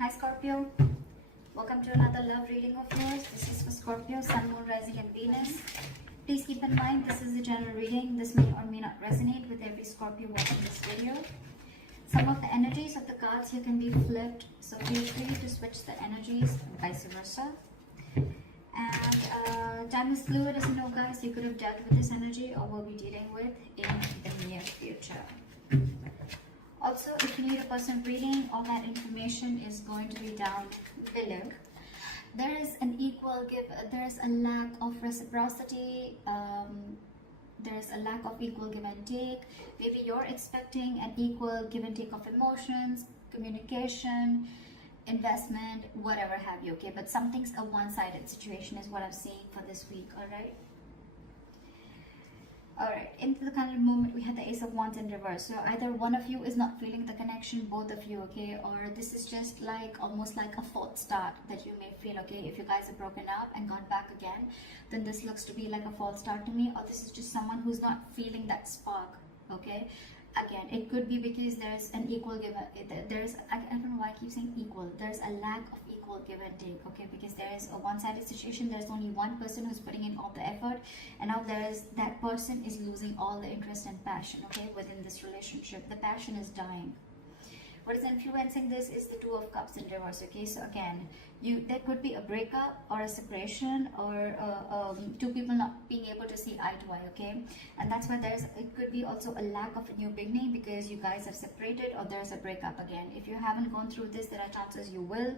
Hi Scorpio, welcome to another love reading of yours. This is for Scorpio, Sun, Moon, Rising and Venus. Please keep in mind this is a general reading. This may or may not resonate with every Scorpio watching this video. Some of the energies of the cards here can be flipped, so feel free to switch the energies, vice versa. And time is fluid, as you know guys. You could have dealt with this energy or will be dealing with in the near future. Also, if you need a personal reading, all that information is going to be down below. There is an equal give, there is a lack of reciprocity, there is a lack of equal give and take. Maybe you're expecting an equal give and take of emotions, communication, investment, whatever have you, okay? But something's a one-sided situation is what I'm seeing for this week, alright? Alright, into the kind of moment we had the Ace of Wands in reverse. So either one of you is not feeling the connection, both of you, okay? Or this is just like almost like a false start that you may feel, okay? If you guys have broken up and got back again, then this looks to be like a false start to me. Or this is just someone who's not feeling that spark, okay? Again, it could be because there's an equal give, I don't know why I keep saying equal. There's a lack of equal give and take, okay? Because there is a one-sided situation. There's only one person who's putting in all the effort, and now that person is losing all the interest and passion, okay, within this relationship. The passion is dying. What is influencing this is the Two of Cups in reverse, okay? So again, there could be a breakup or a separation, or two people not being able to see eye to eye, okay? And that's why it could be also a lack of a new beginning because you guys have separated, or there's a breakup again. If you haven't gone through this, there are chances you will,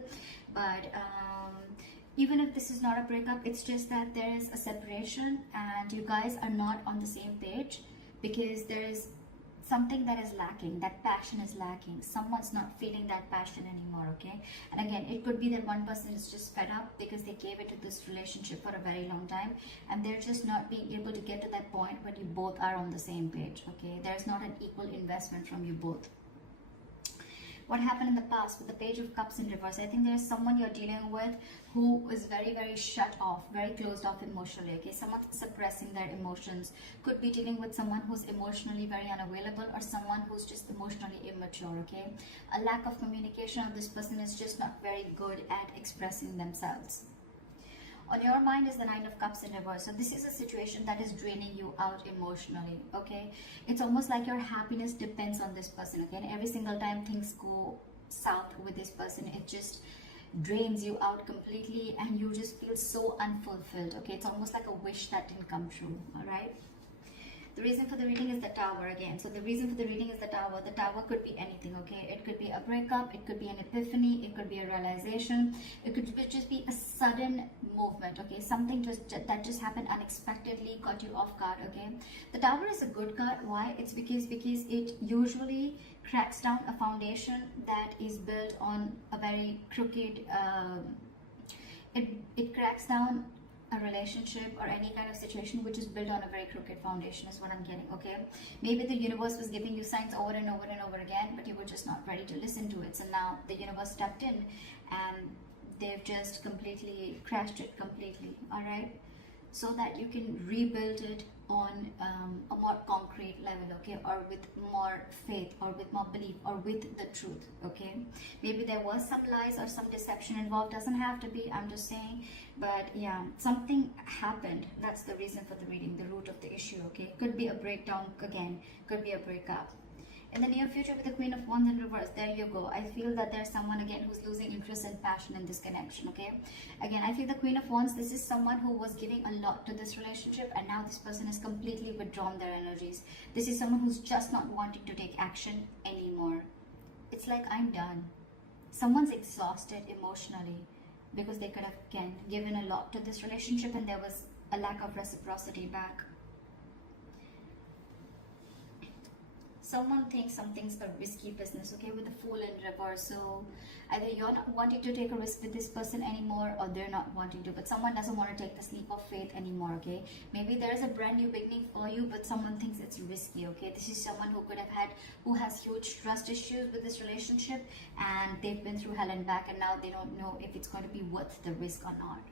but even if this is not a breakup, it's just that there is a separation and you guys are not on the same page because there is something that is lacking. That passion is lacking. Someone's not feeling that passion anymore, okay? And again, it could be that one person is just fed up because they gave into this relationship for a very long time and they're just not being able to get to that point where you both are on the same page, okay? There's not an equal investment from you both. What happened in the past with the Page of Cups in reverse? I think there's someone you're dealing with who is very, very shut off, very closed off emotionally, okay? Someone's suppressing their emotions. Could be dealing with someone who's emotionally very unavailable or someone who's just emotionally immature, okay? A lack of communication, or this person is just not very good at expressing themselves. On your mind is the Nine of Cups in reverse. So this is a situation that is draining you out emotionally, okay? It's almost like your happiness depends on this person, okay? And every single time things go south with this person, it just drains you out completely and you just feel so unfulfilled, okay? It's almost like a wish that didn't come true, all right? The reason for the reading is the Tower again. So the reason for the reading is the Tower. The Tower could be anything, okay? It could be a breakup, it could be an epiphany, it could be a realization, it could just be a sudden movement, okay? Something that just happened unexpectedly, caught you off guard, okay? The Tower is a good card. Why? It's because it usually cracks down a foundation that is built on a very crooked, it cracks down a relationship or any kind of situation which is built on a very crooked foundation is what I'm getting, okay? Maybe the universe was giving you signs over and over and over again, but you were just not ready to listen to it. So now the universe stepped in and they've just completely crashed it completely, all right? So that you can rebuild it on a more concrete level, okay? Or with more faith, or with more belief, or with the truth, okay? Maybe there was some lies or some deception involved. Doesn't have to be, I'm just saying. But yeah, something happened. That's the reason for the reading, the root of the issue, okay? Could be a breakdown again, could be a breakup. In the near future with the Queen of Wands in reverse, there you go. I feel that there's someone again who's losing interest and passion in this connection, okay? Again, I feel the Queen of Wands, this is someone who was giving a lot to this relationship and now this person has completely withdrawn their energies. This is someone who's just not wanting to take action anymore. It's like, I'm done. Someone's exhausted emotionally because they could have, again, given a lot to this relationship and there was a lack of reciprocity back. Someone thinks something's a risky business, okay, with the Fool in reverse. So either you're not wanting to take a risk with this person anymore or they're not wanting to, but someone doesn't want to take the leap of faith anymore, okay? Maybe there's a brand new beginning for you, but someone thinks it's risky, okay? This is someone who has huge trust issues with this relationship and they've been through hell and back and now they don't know if it's going to be worth the risk or not.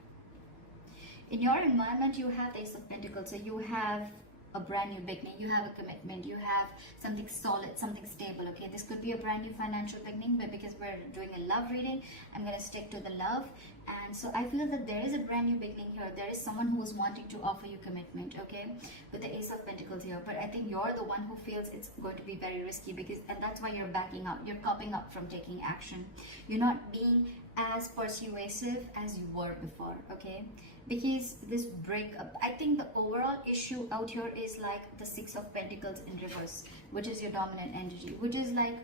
In your environment, you have the Ace of Pentacles, so you have a brand new beginning, you have a commitment, you have something solid, something stable. Okay, this could be a brand new financial beginning, but because we're doing a love reading, I'm going to stick to the love. And so I feel that there is a brand new beginning here. There is someone who is wanting to offer you commitment, okay, with the Ace of Pentacles here. But I think you're the one who feels it's going to be very risky, because, and that's why you're backing up, you're copping up from taking action. You're not being as persuasive as you were before, okay, because this breakup, I think the overall issue out here is like the Six of Pentacles in reverse, which is your dominant energy, which is like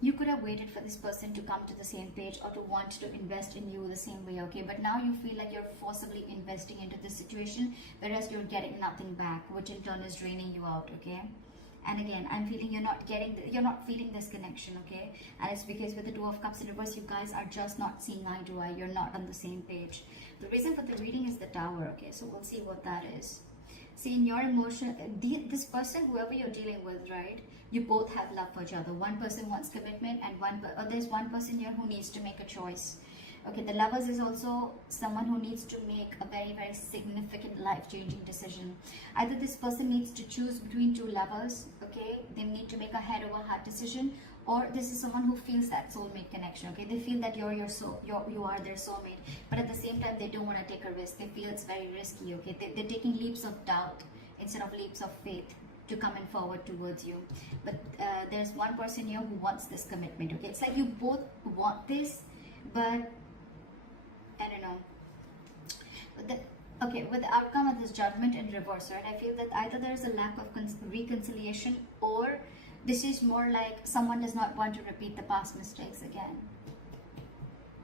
you could have waited for this person to come to the same page or to want to invest in you the same way, okay, but now you feel like you're forcibly investing into this situation, whereas you're getting nothing back, which in turn is draining you out, okay. And again, I'm feeling you're not feeling this connection, okay, and it's because with the Two of Cups in reverse, you guys are just not seeing eye to eye. You're not on the same page. The reason for the reading is the Tower, okay, so we'll see what that is. See, in your emotion, this person, whoever you're dealing with, right, you both have love for each other. One person wants commitment, and there's one person here who needs to make a choice. Okay, the Lovers is also someone who needs to make a very, very significant life-changing decision. Either this person needs to choose between two lovers, okay, they need to make a head-over-heart decision, or this is someone who feels that soulmate connection, okay, they feel that you are their soulmate, but at the same time they don't want to take a risk. They feel it's very risky, okay, they're taking leaps of doubt instead of leaps of faith to come in forward towards you. But there's one person here who wants this commitment, okay, it's like you both want this, but I don't know. With the outcome of this Judgment in reverse, right, I feel that either there's a lack of reconciliation, or this is more like someone does not want to repeat the past mistakes again.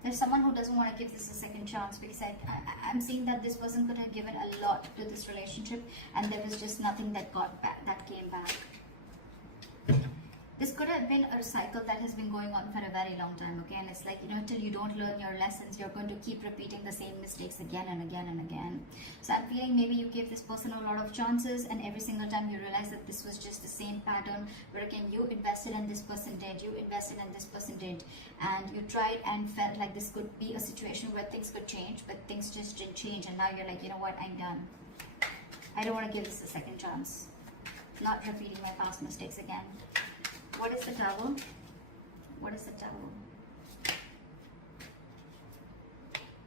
There's someone who doesn't want to give this a second chance, because I'm seeing that this person could have given a lot to this relationship, and there was just nothing that came back. This could have been a cycle that has been going on for a very long time, okay, and it's like, you know, till you don't learn your lessons, you're going to keep repeating the same mistakes again and again and again. So I'm feeling maybe you gave this person a lot of chances, and every single time you realize that this was just the same pattern, where again you invested and this person did, you invested and this person did, and you tried and felt like this could be a situation where things could change, but things just didn't change, and now you're like, you know what, I'm done. I don't want to give this a second chance. Not repeating my past mistakes again. What is the Tower? What is the Tower?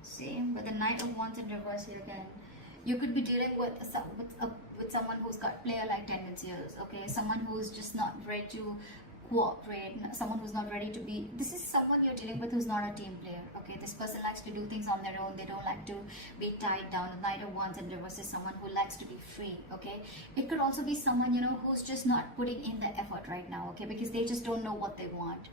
See, with the Knight of Wands in reverse here again. You could be dealing with someone who's got player-like tendencies, okay? Someone who's just not ready to cooperate, someone who's not ready to be, this is someone you're dealing with who's not a team player, okay? This person likes to do things on their own. They don't like to be tied down. The Knight of Wands in reverse is someone who likes to be free, okay? It could also be someone, you know, who's just not putting in the effort right now, okay? Because they just don't know what they want,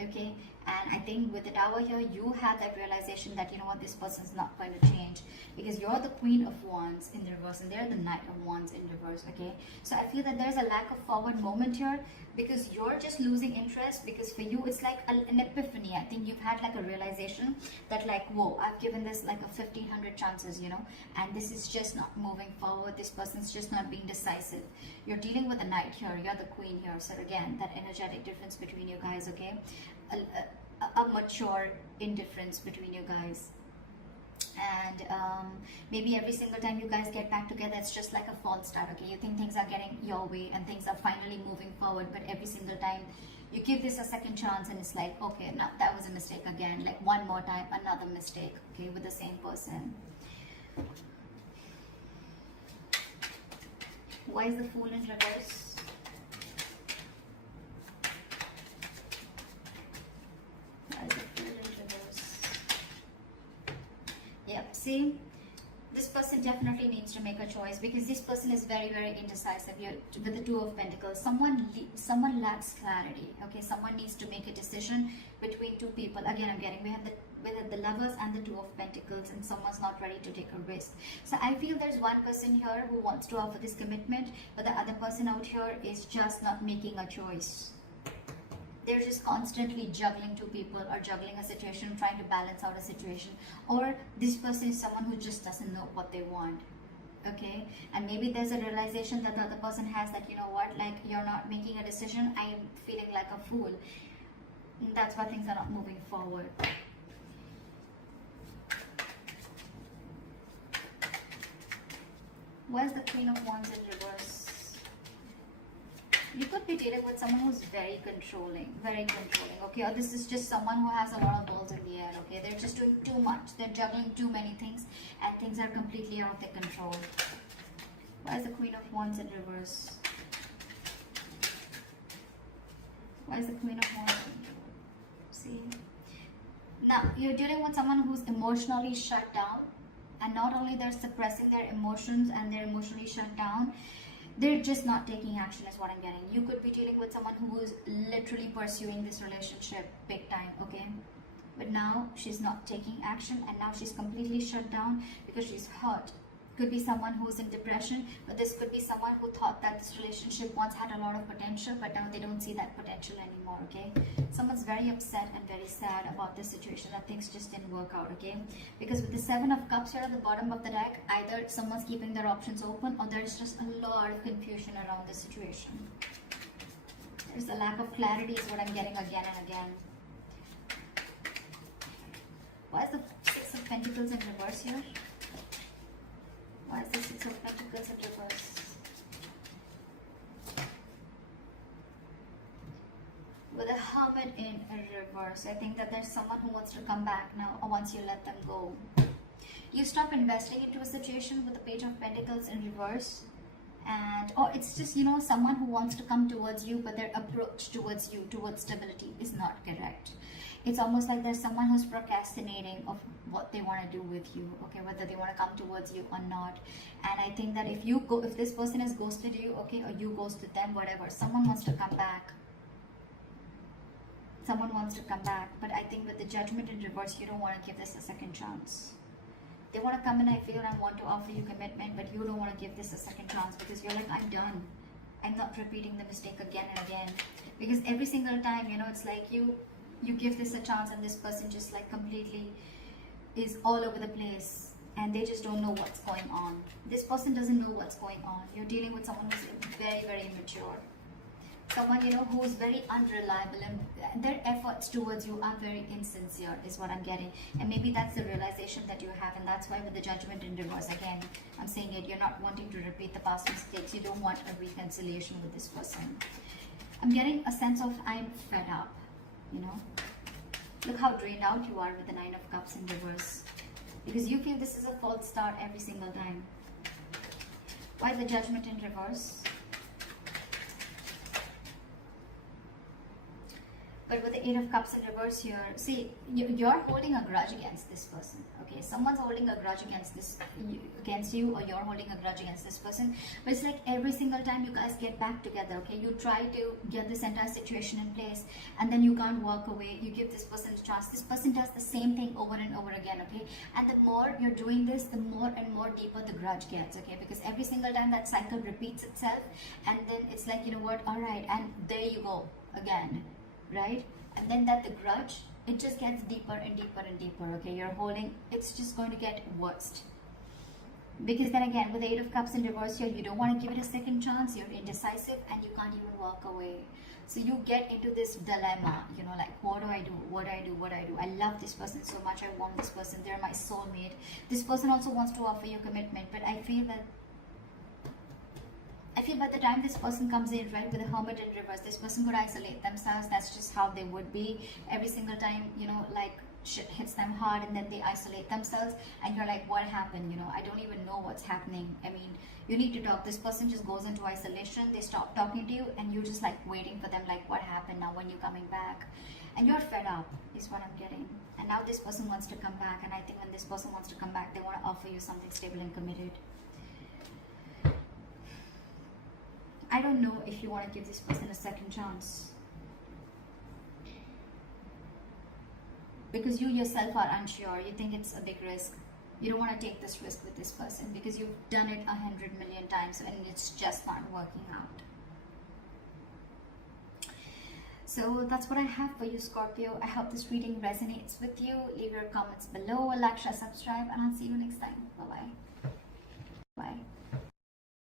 okay? And I think with the Tower here, you had that realization that, you know what, this person's not going to change, because you're the Queen of Wands in the reverse and they're the Knight of Wands in reverse, okay? So I feel that there's a lack of forward moment here, because you're just losing interest, because for you it's like an epiphany. I think you've had like a realization that like, whoa, I've given this like a 1,500 chances, you know, and this is just not moving forward. This person's just not being decisive. You're dealing with the Knight here, you're the Queen here, so again, that energetic difference between you guys, okay? A mature indifference between you guys. And maybe every single time you guys get back together, it's just like a false start, okay? You think things are getting your way and things are finally moving forward, but every single time you give this a second chance and it's like, okay, now that was a mistake again, like one more time, another mistake, okay, with the same person. Why is the Fool in reverse? Yep, see, this person definitely needs to make a choice, because this person is very, very indecisive. You're with the Two of Pentacles. Someone lacks clarity, okay? Someone needs to make a decision between two people. Again, we have the Lovers and the Two of Pentacles, and someone's not ready to take a risk. So I feel there's one person here who wants to offer this commitment, but the other person out here is just not making a choice. They're just constantly juggling two people, or juggling a situation, trying to balance out a situation. Or this person is someone who just doesn't know what they want, okay? And maybe there's a realization that the other person has that, you know what, like, you're not making a decision, I am feeling like a fool. And that's why things are not moving forward. Where's the Queen of Wands in reverse? You could be dealing with someone who's very controlling, okay? Or this is just someone who has a lot of balls in the air, okay? They're just doing too much. They're juggling too many things and things are completely out of their control. Why is the Queen of Wands in reverse? Why is the Queen of Wands in reverse? See? Now, you're dealing with someone who's emotionally shut down, and not only they're suppressing their emotions and they're emotionally shut down, they're just not taking action is what I'm getting. You could be dealing with someone who is literally pursuing this relationship big time, okay? But now she's not taking action and now she's completely shut down because she's hurt. Could be someone who's in depression, but this could be someone who thought that this relationship once had a lot of potential, but now they don't see that potential anymore, okay? Someone's very upset and very sad about this situation, that things just didn't work out, okay? Because with the Seven of Cups here at the bottom of the deck, either someone's keeping their options open or there's just a lot of confusion around the situation. There's a lack of clarity is what I'm getting again and again. Why is the Six of Pentacles in reverse here? Why is the Six of Pentacles in reverse? With a Hermit in reverse, I think that there's someone who wants to come back now once you let them go. You stop investing into a situation with the Page of Pentacles in reverse, and or it's just, you know, someone who wants to come towards you, but their approach towards you, towards stability, is not correct. It's almost like there's someone who's procrastinating of what they want to do with you, okay, whether they want to come towards you or not. And I think that if this person has ghosted you, okay, or you ghosted them, whatever, someone wants to come back. Someone wants to come back, but I think with the Judgment in reverse, you don't want to give this a second chance. They want to come in, I feel, and want to offer you commitment, but you don't want to give this a second chance because you're like, I'm done. I'm not repeating the mistake again and again. Because every single time, you know, it's like you give this a chance and this person just like completely is all over the place and they just don't know what's going on. This person doesn't know what's going on. You're dealing with someone who's very, very immature. Someone, you know, who's very unreliable and their efforts towards you are very insincere is what I'm getting. And maybe that's the realization that you have, and that's why with the Judgment in reverse, again, I'm saying it, you're not wanting to repeat the past mistakes. You don't want a reconciliation with this person. I'm getting a sense of I'm fed up. You know, look how drained out you are with the Nine of Cups in reverse, because you feel this is a false start every single time. Why the Judgment in reverse? But with the Eight of Cups in reverse here, see, you're holding a grudge against this person, okay? Someone's holding a grudge against you, or you're holding a grudge against this person. But it's like every single time you guys get back together, okay? You try to get this entire situation in place, and then you can't walk away. You give this person a chance. This person does the same thing over and over again, okay? And the more you're doing this, the more and more deeper the grudge gets, okay? Because every single time that cycle repeats itself, and then it's like, you know what, all right, and there you go again. Right? And then that the grudge, it just gets deeper and deeper and deeper, okay? You're holding, it's just going to get worse. Because then again, with the Eight of Cups in reverse here, you don't want to give it a second chance, you're indecisive, and you can't even walk away. So you get into this dilemma, you know, like, what do I do? What do I do? What do I do? I love this person so much, I want this person, they're my soulmate. This person also wants to offer you commitment, but I feel by the time this person comes in, right, with the Hermit in reverse, this person could isolate themselves. That's just how they would be. Every single time, you know, like shit hits them hard and then they isolate themselves and you're like, what happened? You know, I don't even know what's happening. I mean, you need to talk. This person just goes into isolation. They stop talking to you and you're just like waiting for them, like, what happened now? When you're coming back? And you're fed up is what I'm getting. And now this person wants to come back, and I think when this person wants to come back, they want to offer you something stable and committed. I don't know if you want to give this person a second chance, because you yourself are unsure. You think it's a big risk. You don't want to take this risk with this person because you've done it 100 million times and it's just not working out. So that's what I have for you, Scorpio. I hope this reading resonates with you. Leave your comments below, like, share, subscribe, and I'll see you next time. Bye-bye. Bye.